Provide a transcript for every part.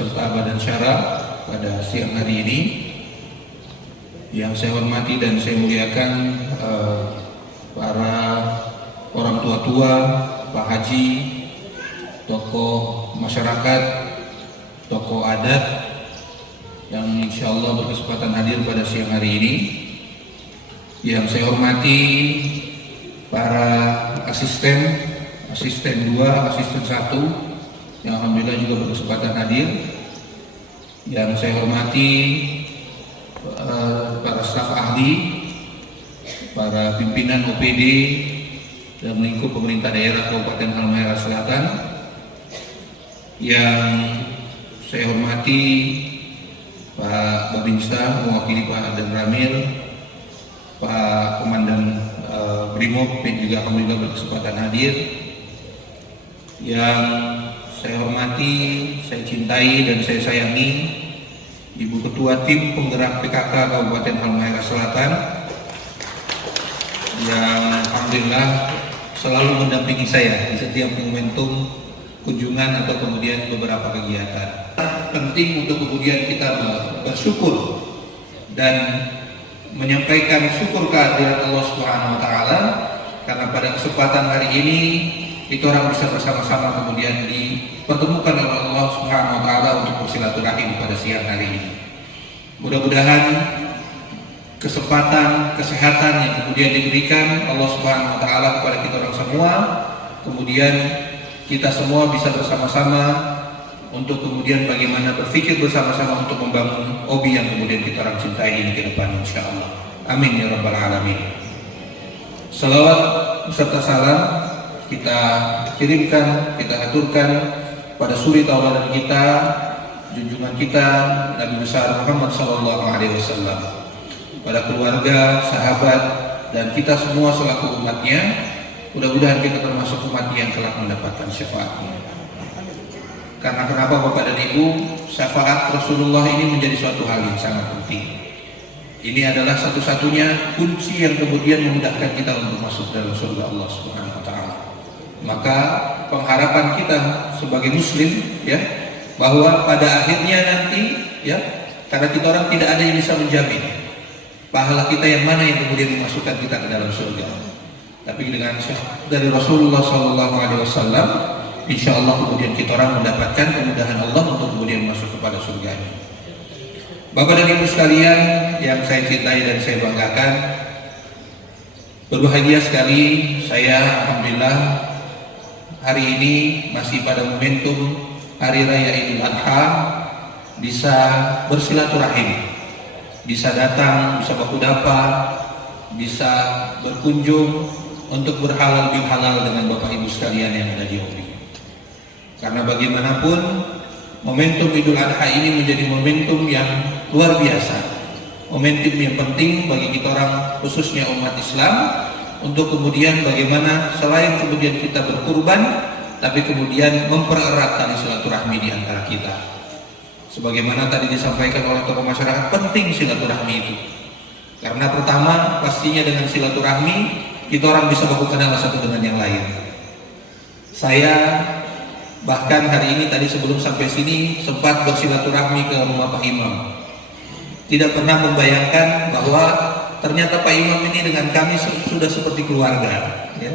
beserta Badan Syara pada siang hari ini. Yang saya hormati dan saya muliakan para orang tua-tua, Pak Haji, tokoh masyarakat, tokoh adat yang insya Allah berkesempatan hadir pada siang hari ini. Yang saya hormati para asisten 2, asisten 1 yang alhamdulillah juga berkesempatan hadir. Yang saya hormati para staf ahli, para pimpinan OPD dan lingkup pemerintah daerah Kabupaten Halmahera Selatan. Yang saya hormati Pak Babinsa mewakili Pak Adan Ramil, Pak Komandan Brimob yang juga alhamdulillah berkesempatan hadir. Yang saya hormati, saya cintai dan saya sayangi Ibu Ketua Tim Penggerak PKK Kabupaten Halmahera Selatan yang alhamdulillah selalu mendampingi saya di setiap momentum kunjungan atau kemudian beberapa kegiatan. Penting untuk kemudian kita bersyukur dan menyampaikan syukur kehadirat Allah Subhanahu wa taala karena pada kesempatan hari ini kita orang bisa bersama-sama kemudian dipertemukan oleh Allah Subhanahu wa taala untuk bersilaturahim pada siang hari ini. Mudah-mudahan kesempatan kesehatan yang kemudian diberikan Allah Subhanahu wa taala kepada kita orang semua, kemudian kita semua bisa bersama-sama untuk kemudian bagaimana berpikir bersama-sama untuk membangun hobi yang kemudian kita orang cintai ini ke depan insyaallah. Amin ya rabbal alamin. Salawat beserta salam kita kirimkan, kita aturkan pada suri tauladan kita, junjungan kita Nabi besar Muhammad SAW, pada keluarga, sahabat, dan kita semua selaku umatnya. Mudah-mudahan kita termasuk umat yang telah mendapatkan syafaatnya. Karena kenapa Bapak dan Ibu, syafaat Rasulullah ini menjadi suatu hal yang sangat penting. Ini adalah satu-satunya kunci yang kemudian memudahkan kita untuk masuk dalam surga Allah Subhanahu wa taala. Maka pengharapan kita sebagai muslim ya, bahwa pada akhirnya nanti ya, karena kita orang tidak ada yang bisa menjamin pahala kita yang mana yang kemudian memasukkan kita ke dalam surga. Tapi dengan syafaat dari Rasulullah SAW, insya Allah kemudian kita orang mendapatkan kemudahan Allah untuk kemudian masuk kepada surganya. Bapak dan Ibu sekalian yang saya cintai dan saya banggakan, berbahagia sekali saya alhamdulillah hari ini masih pada momentum Hari Raya Idul Adha bisa bersilaturahim, bisa datang, bisa baku dapa, bisa berkunjung untuk berhalal bihalal dengan Bapak Ibu sekalian yang ada di OPI. Karena bagaimanapun momentum Idul Adha ini menjadi momentum yang luar biasa, momentum yang penting bagi kita orang khususnya umat Islam untuk kemudian bagaimana selain kemudian kita berkurban, tapi kemudian mempererat tali silaturahmi di antara kita. Sebagaimana tadi disampaikan oleh tokoh masyarakat, penting silaturahmi itu. Karena pertama pastinya dengan silaturahmi kita orang bisa baku kenal satu dengan yang lain. Saya bahkan hari ini tadi sebelum sampai sini sempat bersilaturahmi ke rumah Pak Imam. Tidak pernah membayangkan bahwa ternyata Pak Imam ini dengan kami sudah seperti keluarga. Ya.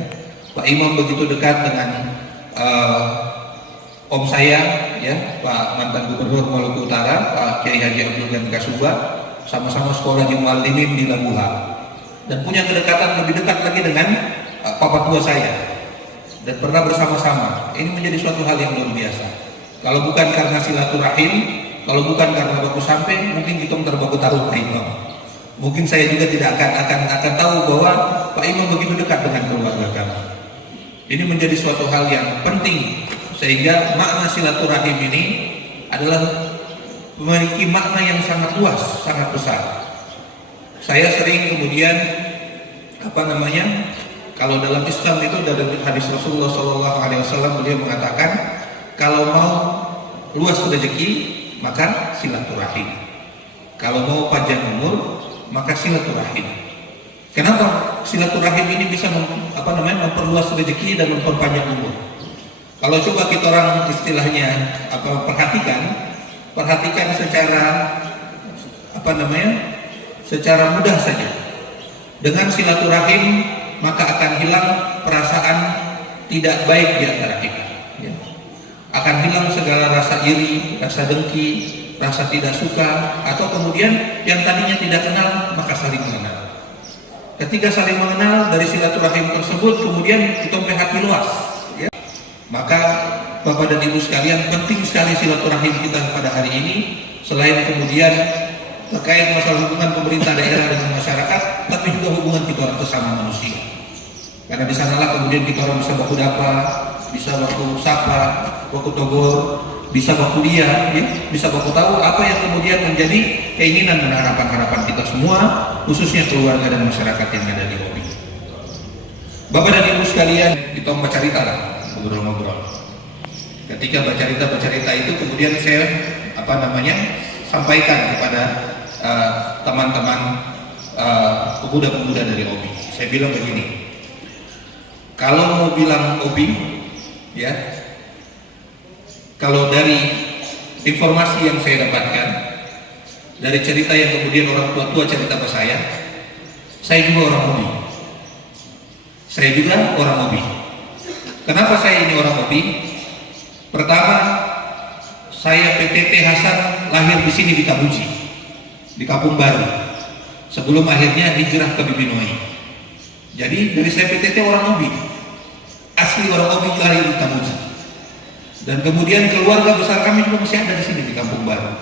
Pak Imam begitu dekat dengan om saya, ya, Pak mantan Gubernur Maluku Utara, Pak Kiai Haji Abdul Ghani Kasuba, sama-sama sekolah di Muallimin di Labuha, dan punya kedekatan lebih dekat lagi dengan papa tua saya, dan pernah bersama-sama. Ini menjadi suatu hal yang luar biasa. Kalau bukan karena silaturahim, kalau bukan karena baku sampai, mungkin kita terbaku taruh Pak Imam. Mungkin saya juga tidak akan tahu bahwa Pak Imam begitu dekat dengan keluarga kami. Ini menjadi suatu hal yang penting, sehingga makna silaturahim ini adalah memiliki makna yang sangat luas, sangat besar. Saya sering kemudian kalau dalam Islam itu dari hadis Rasulullah SAW, beliau mengatakan kalau mau luas rezeki maka silaturahim, kalau mau panjang umur maka silaturahim. Kenapa silaturahim ini bisa memperluas rezeki dan memperpanjang umur? Kalau coba kita orang istilahnya perhatikan, perhatikan secara secara mudah saja. Dengan silaturahim maka akan hilang perasaan tidak baik di antara kita, ya. Akan hilang segala rasa iri, rasa dengki, rasa tidak suka, atau kemudian yang tadinya tidak kenal maka saling mengenal. Ketika saling mengenal dari silaturahim tersebut, kemudian kita hati luas, ya. Maka Bapak dan Ibu sekalian, penting sekali silaturahim kita pada hari ini. Selain kemudian terkait masalah hubungan pemerintah daerah dengan masyarakat, tapi juga hubungan kita orang sesama manusia. Karena di sanalah kemudian kita orang bisa baku dapa, bisa baku sapa, baku togor, bisa baku dia, ya, bisa baku tahu apa yang kemudian menjadi keinginan dan harapan-harapan kita semua, khususnya keluarga dan masyarakat yang ada di Obi. Bapak dan Ibu sekalian, kita baca cerita lah, ngobrol-ngobrol. Ketika baca cerita itu kemudian saya sampaikan kepada teman-teman pemuda-pemuda dari Obi. Saya bilang begini, kalau mau bilang Obi, ya, kalau dari informasi yang saya dapatkan, dari cerita yang kemudian orang tua-tua cerita ke saya juga orang Obi. Saya juga orang Obi. Kenapa saya ini orang Obi? Pertama, saya PTT Hasan lahir di sini di Tabuji, di Kampung Baru, sebelum akhirnya hijrah ke Bibinoi. Jadi dari saya PTT orang Obi, asli orang Obi, lahir di Tabuji. Dan kemudian keluarga besar kami juga masih ada di sini di Kampung Baru.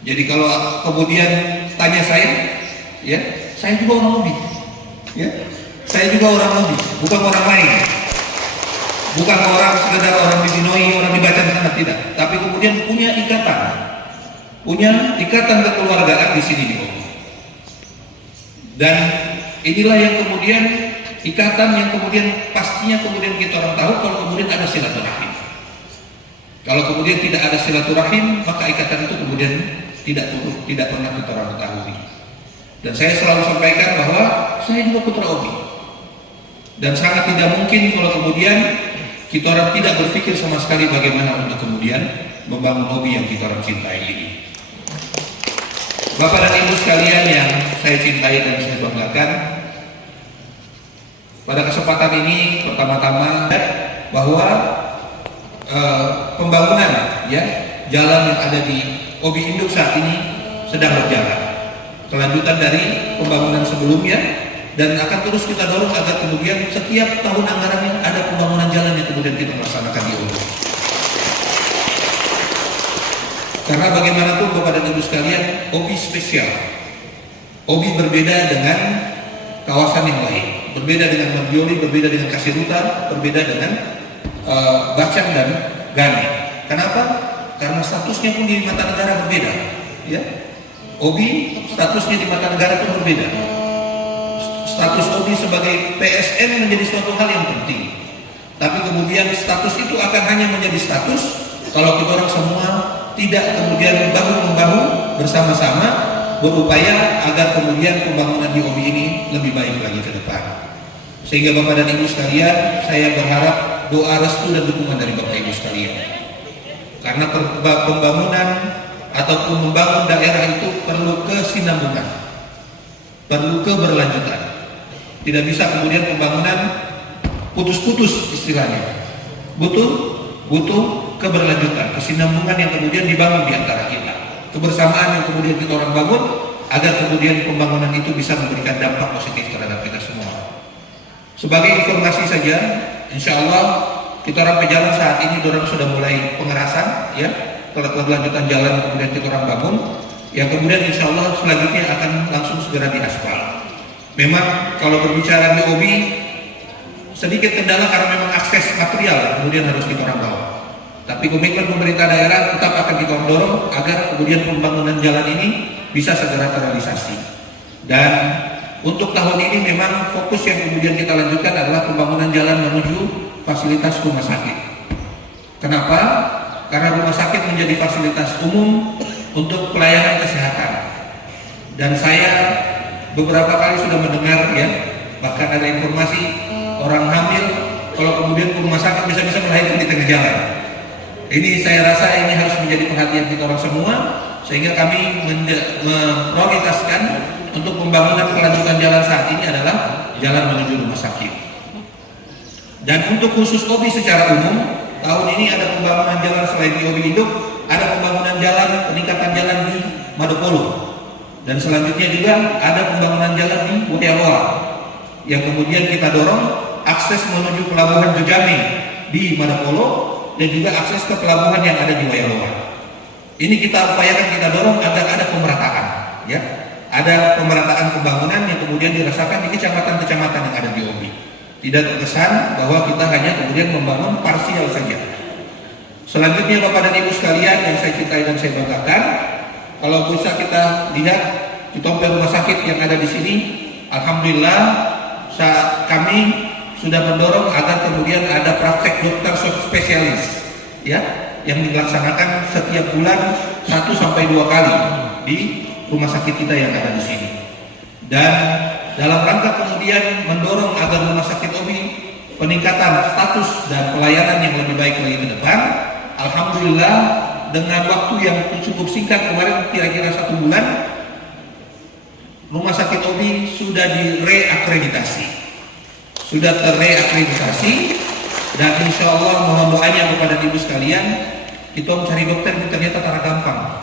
Jadi kalau kemudian tanya saya, ya, saya juga orang Obi, ya, saya juga orang Obi, bukan orang lain. Bukan orang sekedar orang Bibinoi, orang dibaca di sana, tidak. Tapi kemudian punya ikatan kekeluargaan di sini di Obi. Dan inilah yang kemudian ikatan yang kemudian pastinya kemudian kita orang tahu kalau kemudian ada silaturahim. Kalau kemudian tidak ada silaturahim, maka ikatan itu kemudian tidak pernah kita orang ketahui. Dan saya selalu sampaikan bahwa saya juga putra Obi. Dan sangat tidak mungkin kalau kemudian kita orang tidak berpikir sama sekali bagaimana untuk kemudian membangun Obi yang kita orang cintai ini. Bapak dan Ibu sekalian yang saya cintai dan saya banggakan, pada kesempatan ini pertama-tama bahwa pembangunan, ya, jalan yang ada di Obi Induk saat ini sedang berjalan. Kelanjutan dari pembangunan sebelumnya. Dan akan terus kita dorong agar kemudian setiap tahun anggarannya ada pembangunan jalan yang kemudian kita laksanakan di Obi. Karena bagaimanapun Bapak dan Ibu sekalian, Obi spesial. Obi berbeda dengan kawasan yang lain, berbeda dengan Margioli, berbeda dengan Kasiruta, berbeda dengan Bacang dan Gane. Kenapa? Karena statusnya pun di mata negara berbeda, ya. Obi statusnya di mata negara pun berbeda. Status Obi sebagai PSN menjadi suatu hal yang penting. Tapi kemudian status itu akan hanya menjadi status kalau kita orang semua tidak kemudian bahu-membahu bersama-sama berupaya agar kemudian pembangunan di Obi ini lebih baik lagi ke depan. Sehingga Bapak dan Ibu sekalian, saya berharap doa restu dan dukungan dari Bapak Ibu sekalian. Karena pembangunan ataupun membangun daerah itu perlu kesinambungan, perlu keberlanjutan. Tidak bisa kemudian pembangunan putus-putus istilahnya. Butuh keberlanjutan, kesinambungan yang kemudian dibangun di antara kita. Kebersamaan yang kemudian kita orang bangun agar kemudian pembangunan itu bisa memberikan dampak positif terhadap kita semua. Sebagai informasi saja, insya Allah kita orang pejalan saat ini dorong sudah mulai pengerasan, ya, keberlanjutan jalan kemudian kita orang bangun, yang kemudian insya Allah selanjutnya akan langsung segera diaspal. Memang kalau berbicara di Obi sedikit kendala karena memang akses material kemudian harus kita orang bawa. Tapi komitmen pemerintah daerah tetap akan kita dorong agar kemudian pembangunan jalan ini bisa segera terrealisasi. Dan untuk tahun ini memang fokus yang kemudian kita lanjutkan adalah pembangunan jalan menuju fasilitas rumah sakit. Kenapa? Karena rumah sakit menjadi fasilitas umum untuk pelayanan kesehatan. Dan saya beberapa kali sudah mendengar, ya, bahkan ada informasi orang hamil kalau kemudian ke rumah sakit bisa melahirkan di tengah jalan. Ini saya rasa ini harus menjadi perhatian kita orang semua, sehingga kami memprioritaskan untuk pembangunan kelanjutan jalan saat ini adalah jalan menuju rumah sakit. Dan untuk khusus OBI secara umum, tahun ini ada pembangunan jalan selain di OBI Induk, ada pembangunan jalan, peningkatan jalan di Madopolo. Dan selanjutnya juga ada pembangunan jalan di Wayaloa, yang kemudian kita dorong akses menuju pelabuhan Jojame di Madopolo, dan juga akses ke pelabuhan yang ada di Wayaloa. Ini kita upayakan, kita dorong agar ada pemerataan, ya. Ada pemerataan pembangunan yang kemudian dirasakan di kecamatan-kecamatan yang ada di OBI. Tidak terkesan bahwa kita hanya kemudian membangun parsial saja. Selanjutnya Bapak dan Ibu sekalian yang saya cintai dan saya banggakan, kalau bisa kita lihat di Tompe rumah sakit yang ada di sini, alhamdulillah kami sudah mendorong agar kemudian ada praktek dokter spesialis, ya, yang dilaksanakan setiap bulan 1-2 kali di rumah sakit kita yang ada di sini. Dan dalam rangka kemudian mendorong agar rumah sakit OBI peningkatan status dan pelayanan yang lebih baik lagi ke depan, alhamdulillah dengan waktu yang cukup singkat kemarin kira-kira 1 bulan, rumah sakit OBI sudah direakreditasi. Sudah terreakreditasi, dan insya Allah mohon doanya kepada ibu sekalian, kita mencari dokter itu ternyata tak gampang.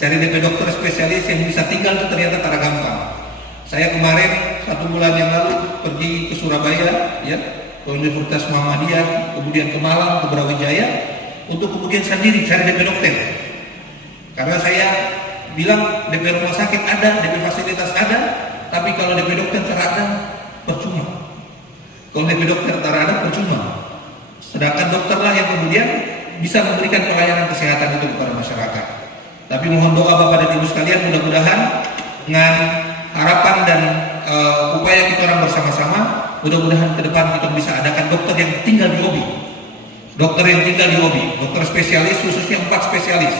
Cari DP dokter spesialis yang bisa tinggal itu ternyata tak gampang. Saya kemarin 1 bulan yang lalu pergi ke Surabaya, ya, ke Universitas Muhammadiyah, kemudian ke Malang, ke Brawijaya, untuk kemudian sendiri cari DP dokter. Karena saya bilang DP rumah sakit ada, DP fasilitas ada, tapi kalau DP dokter tak ada, percuma. Kalau DP dokter tak ada, percuma. Sedangkan dokterlah yang kemudian bisa memberikan pelayanan kesehatan itu kepada masyarakat. Tapi mohon doa Bapak dan Ibu sekalian, mudah-mudahan dengan harapan dan upaya kita orang bersama-sama, mudah-mudahan ke depan kita bisa adakan dokter yang tinggal di OBI. Dokter yang tinggal di OBI, dokter spesialis, khususnya 4 spesialis: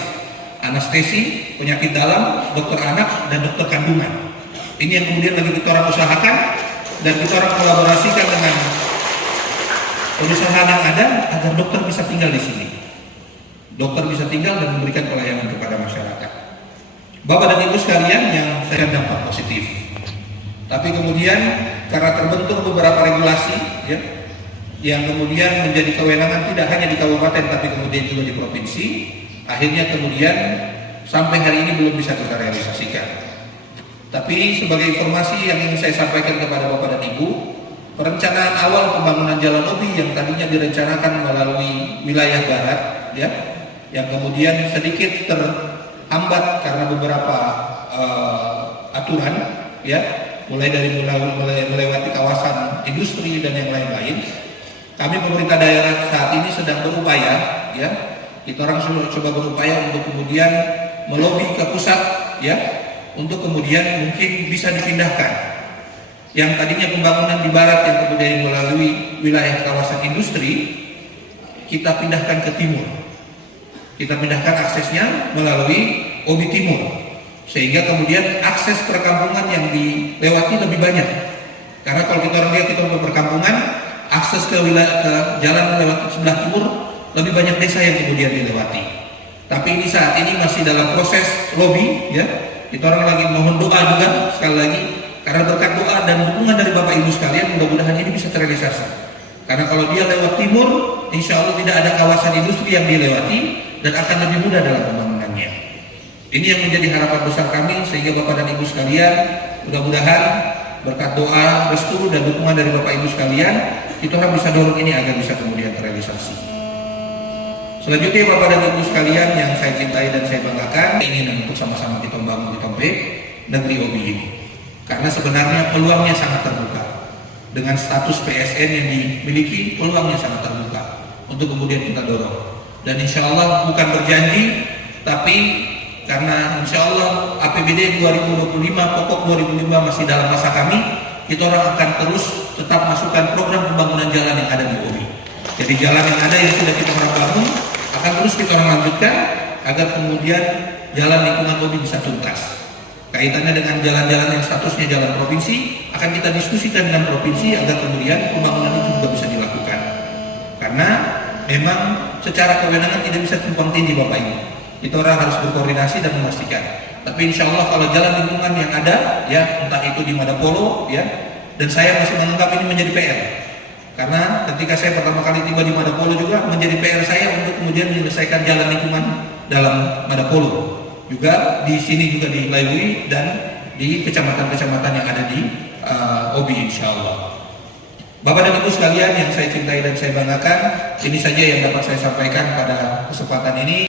anestesi, penyakit dalam, dokter anak, dan dokter kandungan. Ini yang kemudian lagi kita orang usahakan, dan kita orang kolaborasikan dengan perusahaan yang ada agar dokter bisa tinggal di sini. Dokter bisa tinggal dan memberikan pelayanan kepada masyarakat. Bapak dan Ibu sekalian yang saya dampak positif. Tapi kemudian karena terbentur beberapa regulasi, ya, yang kemudian menjadi kewenangan tidak hanya di kabupaten tapi kemudian juga di provinsi, akhirnya kemudian sampai hari ini belum bisa kita realisasikan. Tapi sebagai informasi yang ingin saya sampaikan kepada Bapak dan Ibu, perencanaan awal pembangunan jalan OBI yang tadinya direncanakan melalui wilayah barat, ya, yang kemudian sedikit terhambat karena beberapa aturan, ya, mulai dari melewati kawasan industri dan yang lain-lain. Kami pemerintah daerah saat ini sedang berupaya, ya, kita orang coba berupaya untuk kemudian melobi ke pusat, ya, untuk kemudian mungkin bisa dipindahkan yang tadinya pembangunan di barat yang kemudian melalui wilayah kawasan industri, kita pindahkan ke timur. Kita pindahkan aksesnya melalui OBI Timur, sehingga kemudian akses perkampungan yang dilewati lebih banyak. Karena kalau kita orang lihat kita perkampungan, akses ke wilayah ke jalan lewat sebelah timur lebih banyak desa yang kemudian dilewati. Tapi ini saat ini masih dalam proses lobby, ya. Kita orang lagi mohon doa juga sekali lagi, karena berkat doa dan dukungan dari Bapak Ibu sekalian, mudah-mudahan ini bisa terrealisasi. Karena kalau dia lewat timur, insya Allah tidak ada kawasan industri yang dilewati dan akan lebih mudah dalam pembangunannya. Ini yang menjadi harapan besar kami, sehingga Bapak dan Ibu sekalian, mudah-mudahan berkat doa, restu dan dukungan dari Bapak Ibu sekalian, kita orang bisa dorong ini agar bisa kemudian terrealisasi. Selanjutnya Bapak dan Ibu sekalian yang saya cintai dan saya banggakan, ingin untuk sama-sama kita membangun di Tompe negeri OBI ini. Karena sebenarnya peluangnya sangat terbuka. Dengan status PSN yang dimiliki, peluangnya sangat terbuka untuk kemudian kita dorong. Dan insya Allah bukan berjanji, tapi karena insya Allah APBD 2025, pokok 2005 masih dalam masa kami, kita orang akan terus tetap masukkan program pembangunan jalan yang ada di OBI. Jadi jalan yang ada yang sudah kita orang bangun akan terus kita orang lanjutkan agar kemudian jalan lingkungan OBI bisa tuntas. Kaitannya dengan jalan-jalan yang statusnya jalan provinsi akan kita diskusikan dengan provinsi agar kemudian pembangunan itu juga bisa dilakukan. Karena memang secara kewenangan tidak bisa tumpang tindih Bapak Ibu. Itu orang harus berkoordinasi dan memastikan. Tapi insya Allah kalau jalan lingkungan yang ada, ya entah itu di Madapolo, ya, dan saya masih menganggap ini menjadi PR. Karena ketika saya pertama kali tiba di Madapolo juga menjadi PR saya untuk kemudian menyelesaikan jalan lingkungan dalam Madapolo. Juga di sini juga di Laiwi dan di kecamatan-kecamatan yang ada di Obi insya Allah. Bapak dan Ibu sekalian yang saya cintai dan saya banggakan, ini saja yang dapat saya sampaikan pada kesempatan ini.